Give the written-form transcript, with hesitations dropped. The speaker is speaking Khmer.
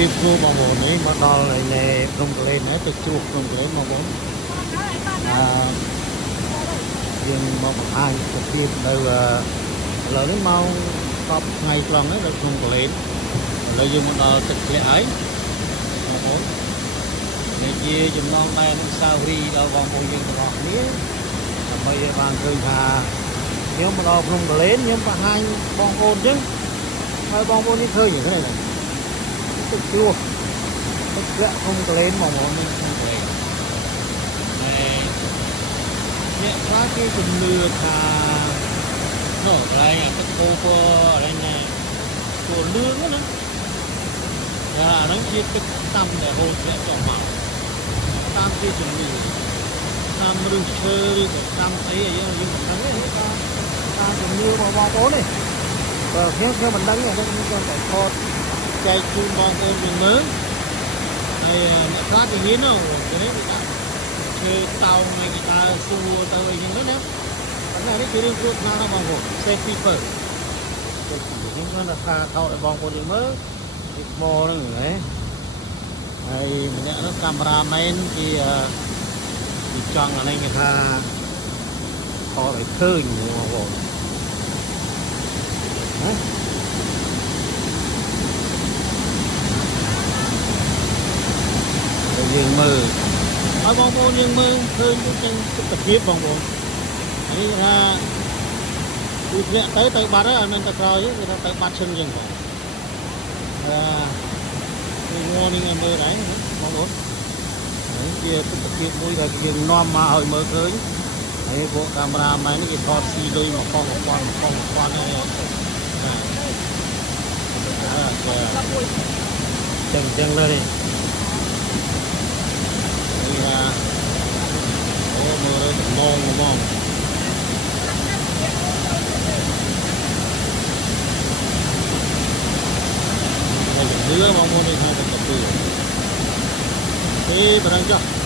ភាពគួរបងប្អូននេះមកដល់នៅព្រំកលែនហ្នឹងទៅជួបព្រំកលែនបងប្អូនយើងមកបង្ហាញសភាពនៅឥឡូវនេះម៉ោង10ថ្ងៃត្រង់ហ្នឹងនៅក្នុងកលែនឥឡូវយើងមកដល់ទឹកធ្លាក់ហើយបងប្អូននេះជាចំណងដែរនឹងសាវរីដល់បងប្អូនយើងទាំងអស់គ្នាដើម្បីឲ្យបានឃើញថាខ្ញុំមកដល់ព្រំកលែនខ្ញុំបង្ហាញបងប្អូនអញ្ចឹងហើយបងប្អូននេះឃើញយ៉ាងនេះទឹកជួសទឹកធ្លាក់ក្នុងកលែនបងប្អូននេះក្នុងកលែនអ្នកខ្លះគេជំនឿថានោះកន្លែងទឹកពោពណ៌កន្លែងពណ៌លឿងណាអាហ្នឹងជាទឹកតាំដែលហូរធ្លាក់ចុះមកតាមជាជំនឿតាមរឹងឈើឬក៏តាមអីយើងមិនដឹងទេតាមជំនឿរបស់បងប្អូននេះបើខ្ញុំមិនដឹងទេខ្ញុំគ្រាន់តែថតចែកជូនបងប្អូនយើងមើលហើយអ្នកខ្លះគេហ៊ានហ្នឹងគេដាក់ឈើតោងឲ្យគេដើរសួរទៅអីហ្នឹងណាប៉ុន្តែនេះជារឿងគ្រោះថ្នាក់ណាបងប្អូន safety first ខ្ញុំគ្រាន់តែថាថតឲ្យបងប្អូនយើងមើលពីថ្មហ្នឹងហ៎ហើយម្នាក់នោះកាមេរ៉ាមែនគេចង់អានេះគេថាថតឲ្យឃើញបងប្អូនណាយើងមើលឲ្យបងប្អូនយើងមើលឃើញចឹងសុខភាពបងប្អូននេះថាគឺធ្លាក់ទៅបាត់ហើយអត់មានទៅក្រោយទេគេថាទៅបាត់ឈឹងចឹងបងនេះងនេះមើលដែរបងប្អូននេះជាសុខភាពមួយដែលយើងនាំមកឲ្យមើលឃើញហើយពួកកាមេរ៉ាមែនគេថតស៊ីលុយមក1000ហើយចឹងលើនេះអូមើលទៅម៉ងហើយលឿបងប្អូននេះថាទៅទៅទេបរងចុះ